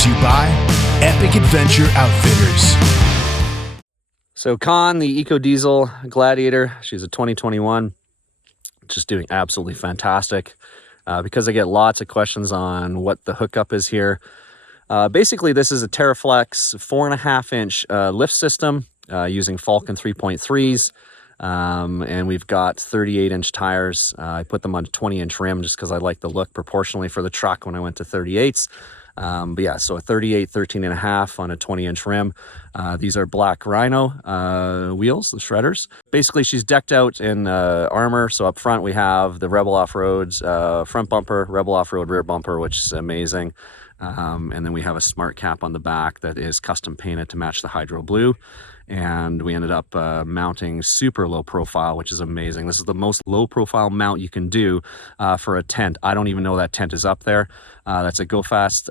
to you by Epic Adventure Outfitters. So Khan, the EcoDiesel Gladiator, she's a 2021, just doing absolutely fantastic. Because I get lots of questions on what the hookup is here. Basically, this is a Teraflex 4.5-inch lift system using Falcon 3.3s. And we've got 38-inch tires. I put them on a 20-inch rim just because I like the look proportionally for the truck when I went to 38s. But yeah, so a 38, 13.5 on a 20-inch rim. These are Black Rhino wheels, the shredders. Basically, she's decked out in armor. So up front, we have the Rebel Off-Road's front bumper, Rebel Off-Road rear bumper, which is amazing. And then we have a smart cap on the back that is custom painted to match the hydro blue. And we ended up mounting super low profile, which is amazing. This is the most low profile mount you can do for a tent. I don't even know that tent is up there. That's a Go Fast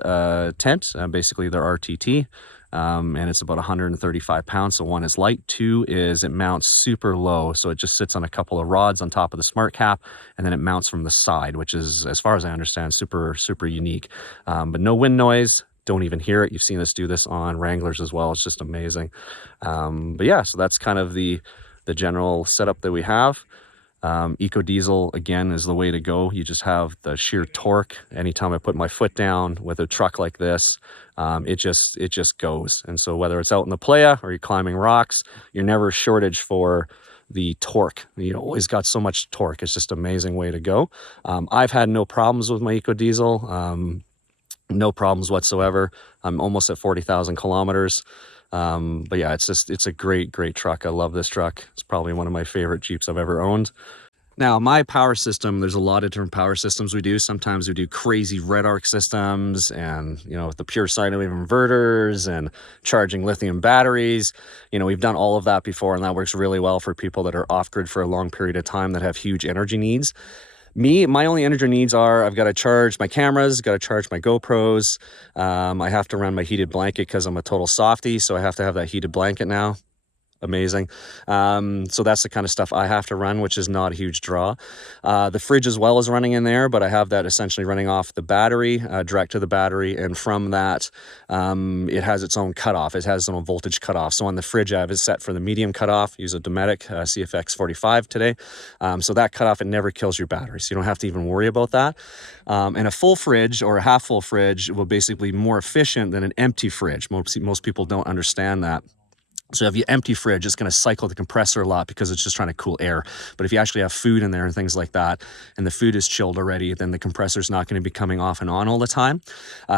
tent, basically their RTT. And it's about 135 pounds. So one is light, two is it mounts super low. So it just sits on a couple of rods on top of the smart cap, and then it mounts from the side, which is, as far as I understand, super, super unique. But no wind noise. Don't even hear it. You've seen us do this on Wranglers as well. It's just amazing. But yeah, so that's kind of the general setup that we have. EcoDiesel, again, is the way to go. You just have the sheer torque. Anytime I put my foot down with a truck like this, it just goes. And so whether it's out in the playa or you're climbing rocks, you're never a shortage for the torque. You always got so much torque. It's just an amazing way to go. I've had no problems with my EcoDiesel. No problems whatsoever. I'm almost at 40,000 kilometers. But yeah, it's a great truck. I love this truck. It's probably one of my favorite Jeeps I've ever owned. Now, my power system, there's a lot of different power systems we do. Sometimes we do crazy red arc systems and, with the pure sine wave inverters and charging lithium batteries. We've done all of that before, and that works really well for people that are off-grid for a long period of time that have huge energy needs. My only energy needs are I've got to charge my cameras, got to charge my GoPros. I have to run my heated blanket because I'm a total softie, so I have to have that heated blanket now. Amazing. So that's the kind of stuff I have to run, which is not a huge draw. The fridge as well is running in there, but I have that essentially running off the battery, direct to the battery. And from that, it has its own cutoff. It has its own voltage cutoff. So on the fridge, I have it set for the medium cutoff. Use a Dometic CFX 45 today. So that cutoff, it never kills your battery. So you don't have to even worry about that. And a full fridge or a half full fridge will basically be more efficient than an empty fridge. Most people don't understand that. So if you empty fridge, it's going to cycle the compressor a lot because it's just trying to cool air. But if you actually have food in there and things like that, and the food is chilled already, then the compressor's not going to be coming off and on all the time.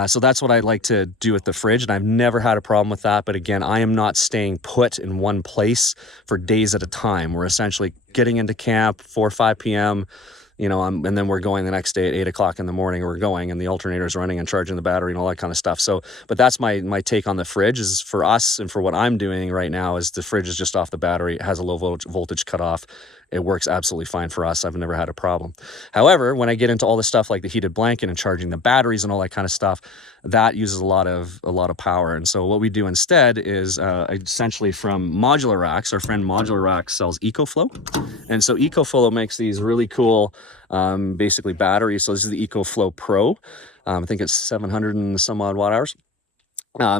So that's what I like to do with the fridge, and I've never had a problem with that. But again, I am not staying put in one place for days at a time. We're essentially getting into camp 4 or 5 p.m., and then we're going the next day at 8 o'clock in the morning. We're going, and the alternator's running and charging the battery and all that kind of stuff. So, but that's my take on the fridge. Is for us and for what I'm doing right now is the fridge is just off the battery. It has a low voltage cutoff. It works absolutely fine for us. I've never had a problem. However, when I get into all the stuff like the heated blanket and charging the batteries and all that kind of stuff, that uses a lot of power. And so what we do instead is essentially from Modular Racks. Our friend Modular Racks sells EcoFlow, and so EcoFlow makes these really cool, basically batteries. So this is the EcoFlow Pro. I think it's 700 and some odd watt hours.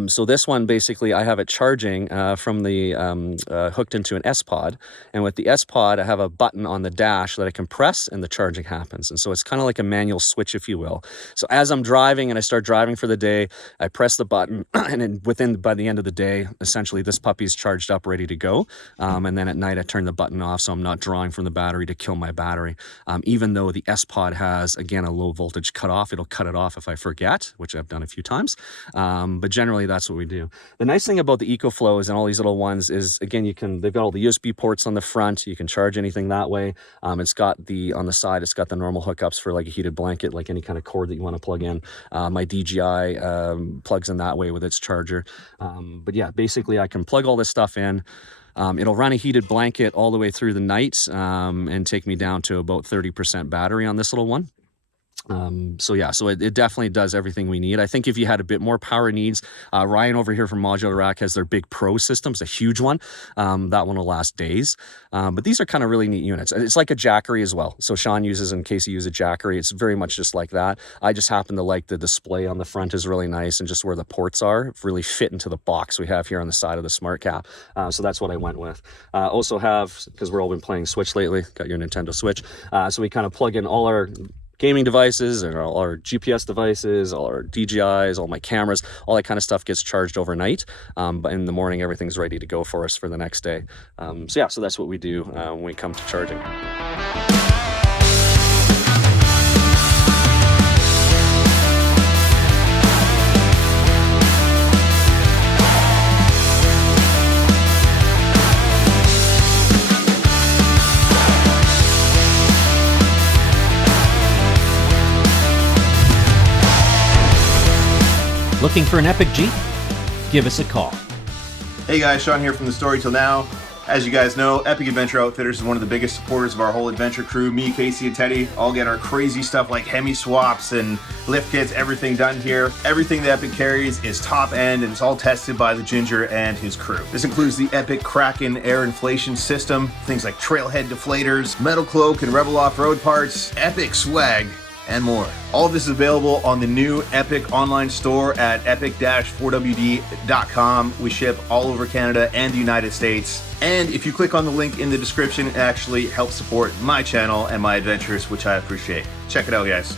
So this one, basically, I have it charging from the hooked into an S-Pod. And with the S-Pod, I have a button on the dash that I can press and the charging happens. And so it's kind of like a manual switch, if you will. So as I'm driving and I start driving for the day, I press the button and then by the end of the day, essentially this puppy's charged up, ready to go. And then at night, I turn the button off so I'm not drawing from the battery to kill my battery. Even though the S-Pod has, again, a low voltage cutoff, it'll cut it off if I forget, which I've done a few times. But generally that's what we do. The nice thing about the EcoFlows and all these little ones is, again, they've got all the USB ports on the front. You can charge anything that way. It's got on the side, it's got the normal hookups for like a heated blanket, like any kind of cord that you want to plug in. My DJI plugs in that way with its charger. But yeah, basically I can plug all this stuff in. It'll run a heated blanket all the way through the night and take me down to about 30% battery on this little one. So yeah, so it definitely does everything we need. I think if you had a bit more power needs, Ryan over here from Modular Rack has their big Pro systems, a huge one. That one will last days. But these are kind of really neat units. It's like a Jackery as well. So Sean uses, in case you use a Jackery, it's very much just like that. I just happen to like the display on the front is really nice, and just where the ports are really fit into the box we have here on the side of the Smart Cap. So that's what I went with. Also have, because we've all been playing Switch lately, got your Nintendo Switch. So we kind of plug in all our gaming devices and all our GPS devices, all our DJIs, all my cameras, all that kind of stuff gets charged overnight. But in the morning, everything's ready to go for us for the next day. So yeah, so that's what we do when we come to charging. Looking for an epic Jeep? Give us a call. Hey guys, Sean here from The Story Till Now. As you guys know, Epic Adventure Outfitters is one of the biggest supporters of our whole adventure crew. Me, Casey, and Teddy all get our crazy stuff like Hemi swaps and lift kits, everything done here. Everything that Epic carries is top end, and it's all tested by the Ginger and his crew. This includes the Epic Kraken air inflation system, things like trailhead deflators, metal cloak and Rebel off-road parts, Epic swag, and more. All of this is available on the new Epic online store at epic-4wd.com. We ship all over Canada and the United States. And if you click on the link in the description, it actually helps support my channel and my adventures, which I appreciate. Check it out, guys.